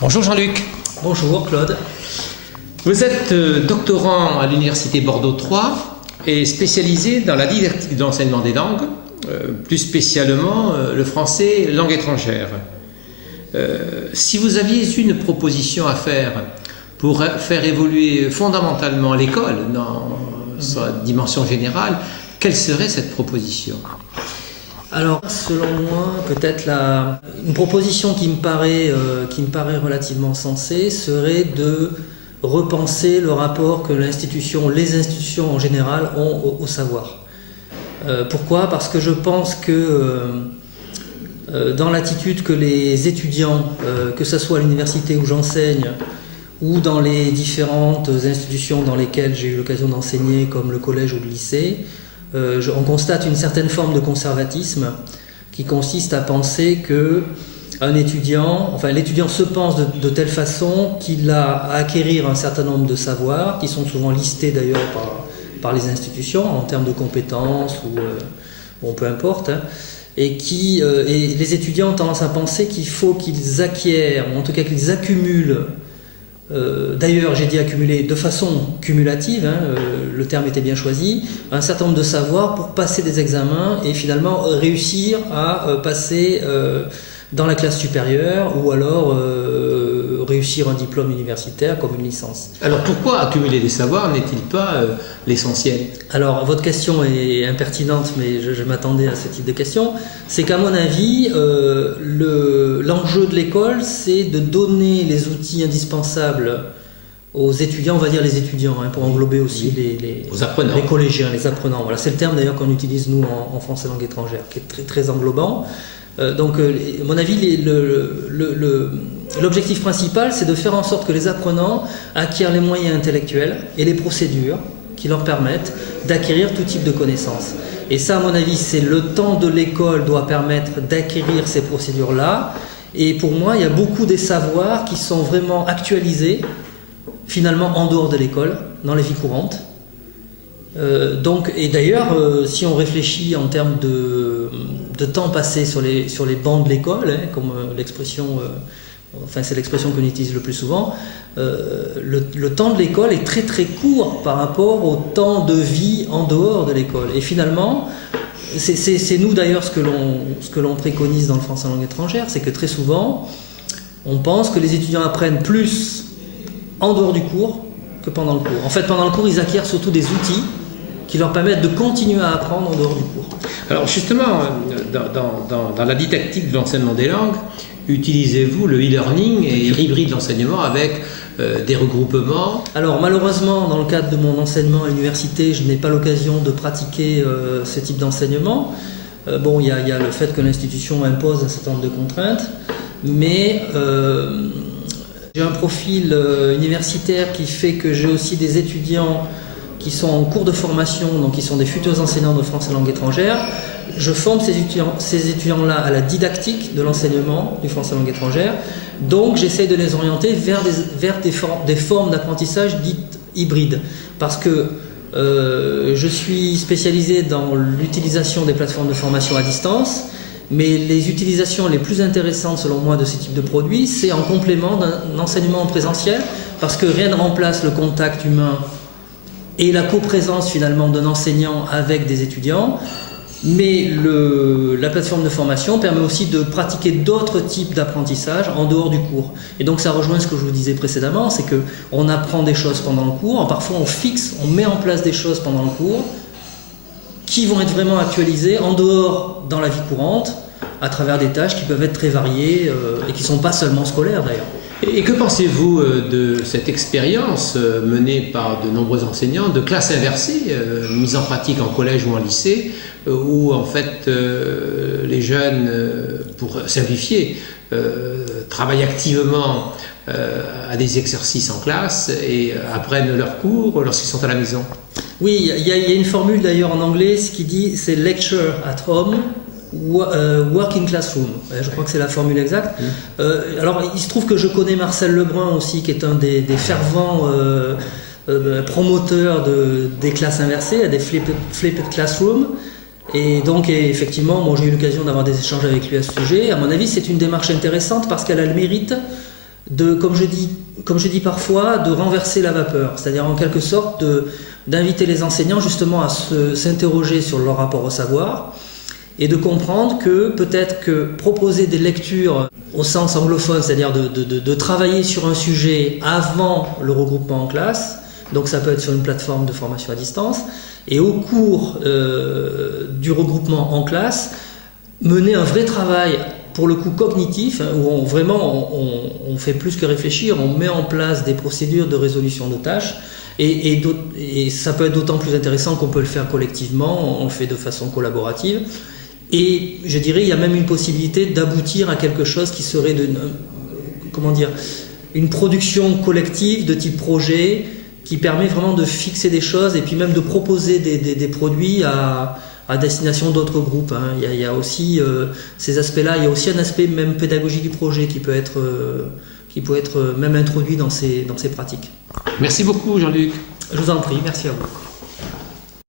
Bonjour Jean-Luc. Bonjour Claude. Vous êtes doctorant à l'Université Bordeaux 3 et spécialisé dans la didactique de l'enseignement des langues, plus spécialement le français langue étrangère. Si vous aviez une proposition à faire pour faire évoluer fondamentalement l'école dans sa dimension générale, quelle serait cette proposition ? Alors, selon moi, peut-être une proposition qui me paraît relativement sensée serait de repenser le rapport que les institutions en général ont au savoir. Pourquoi ? Parce que je pense que dans l'attitude que les étudiants, que ce soit à l'université où j'enseigne ou dans les différentes institutions dans lesquelles j'ai eu l'occasion d'enseigner, comme le collège ou le lycée, on constate une certaine forme de conservatisme qui consiste à penser que l'étudiant se pense de telle façon qu'il a à acquérir un certain nombre de savoirs, qui sont souvent listés d'ailleurs par les institutions en termes de compétences ou peu importe, et les étudiants ont tendance à penser qu'il faut qu'ils acquièrent, ou en tout cas qu'ils accumulent. D'ailleurs, j'ai dit accumuler de façon cumulative, le terme était bien choisi, un certain nombre de savoirs pour passer des examens et finalement réussir à passer dans la classe supérieure ou alors réussir un diplôme universitaire comme une licence. Alors pourquoi accumuler des savoirs n'est-il pas l'essentiel ? Alors votre question est impertinente, mais je m'attendais à ce type de question. C'est qu'à mon avis, l'enjeu de l'école, c'est de donner les outils indispensables aux étudiants, on va dire les étudiants, pour englober aussi les collégiens, les apprenants. Voilà, c'est le terme d'ailleurs qu'on utilise nous en français langue étrangère, qui est très, très englobant. Donc, à mon avis, l'objectif principal, c'est de faire en sorte que les apprenants acquièrent les moyens intellectuels et les procédures qui leur permettent d'acquérir tout type de connaissances. Et ça, à mon avis, c'est le temps de l'école doit permettre d'acquérir ces procédures-là. Et pour moi, il y a beaucoup des savoirs qui sont vraiment actualisés, finalement, en dehors de l'école, dans la vie courante. Et d'ailleurs, si on réfléchit en termes de temps passé sur les bancs de l'école, comme l'expression, c'est l'expression qu'on utilise le plus souvent, le temps de l'école est très très court par rapport au temps de vie en dehors de l'école. Et finalement, c'est nous d'ailleurs ce que l'on préconise dans le français langue étrangère, c'est que très souvent, on pense que les étudiants apprennent plus en dehors du cours que pendant le cours. En fait, pendant le cours, ils acquièrent surtout des outils qui leur permettent de continuer à apprendre en dehors du cours. Alors justement, dans la didactique de l'enseignement des langues, utilisez-vous le e-learning et l'hybride d'enseignement avec des regroupements ? Alors malheureusement, dans le cadre de mon enseignement à l'université, je n'ai pas l'occasion de pratiquer ce type d'enseignement. Il y a le fait que l'institution impose un certain nombre de contraintes, mais j'ai un profil universitaire qui fait que j'ai aussi des étudiants qui sont en cours de formation, donc qui sont des futurs enseignants de français langue étrangère. Je forme ces étudiants-là à la didactique de l'enseignement du français langue étrangère. Donc j'essaie de les orienter vers des formes d'apprentissage dites hybrides. Parce que je suis spécialisé dans l'utilisation des plateformes de formation à distance, mais les utilisations les plus intéressantes selon moi de ce type de produits, c'est en complément d'un enseignement en présentiel, parce que rien ne remplace le contact humain et la coprésence finalement d'un enseignant avec des étudiants, mais la plateforme de formation permet aussi de pratiquer d'autres types d'apprentissage en dehors du cours. Et donc ça rejoint ce que je vous disais précédemment, c'est qu'on apprend des choses pendant le cours, parfois on met en place des choses pendant le cours qui vont être vraiment actualisées en dehors dans la vie courante, à travers des tâches qui peuvent être très variées et qui ne sont pas seulement scolaires d'ailleurs. Et que pensez-vous de cette expérience menée par de nombreux enseignants de classe inversée, mise en pratique en collège ou en lycée, où en fait les jeunes, pour simplifier, travaillent activement à des exercices en classe et apprennent leurs cours lorsqu'ils sont à la maison ? Oui, il y a une formule d'ailleurs en anglais, ce qui dit c'est lecture at home, working classroom, je crois que c'est la formule exacte. Alors il se trouve que je connais Marcel Lebrun aussi, qui est un des fervents promoteurs des classes inversées, des flipped classroom. Et donc effectivement, moi j'ai eu l'occasion d'avoir des échanges avec lui à ce sujet. À mon avis, c'est une démarche intéressante parce qu'elle a le mérite comme je dis parfois, de renverser la vapeur, c'est-à-dire en quelque sorte d'inviter les enseignants justement à s'interroger sur leur rapport au savoir et de comprendre que peut-être que proposer des lectures au sens anglophone, c'est-à-dire de travailler sur un sujet avant le regroupement en classe, donc ça peut être sur une plateforme de formation à distance, et au cours du regroupement en classe, mener un vrai travail pour le coup cognitif, hein, où on fait plus que réfléchir, on met en place des procédures de résolution de tâches, et ça peut être d'autant plus intéressant qu'on peut le faire collectivement, on le fait de façon collaborative. Et je dirais, il y a même une possibilité d'aboutir à quelque chose qui serait une production collective de type projet qui permet vraiment de fixer des choses et puis même de proposer des produits à destination d'autres groupes. Hein. Il y a aussi ces aspects-là, il y a aussi un aspect même pédagogique du projet qui peut être même introduit dans ces pratiques. Merci beaucoup Jean-Luc. Je vous en prie, merci à vous.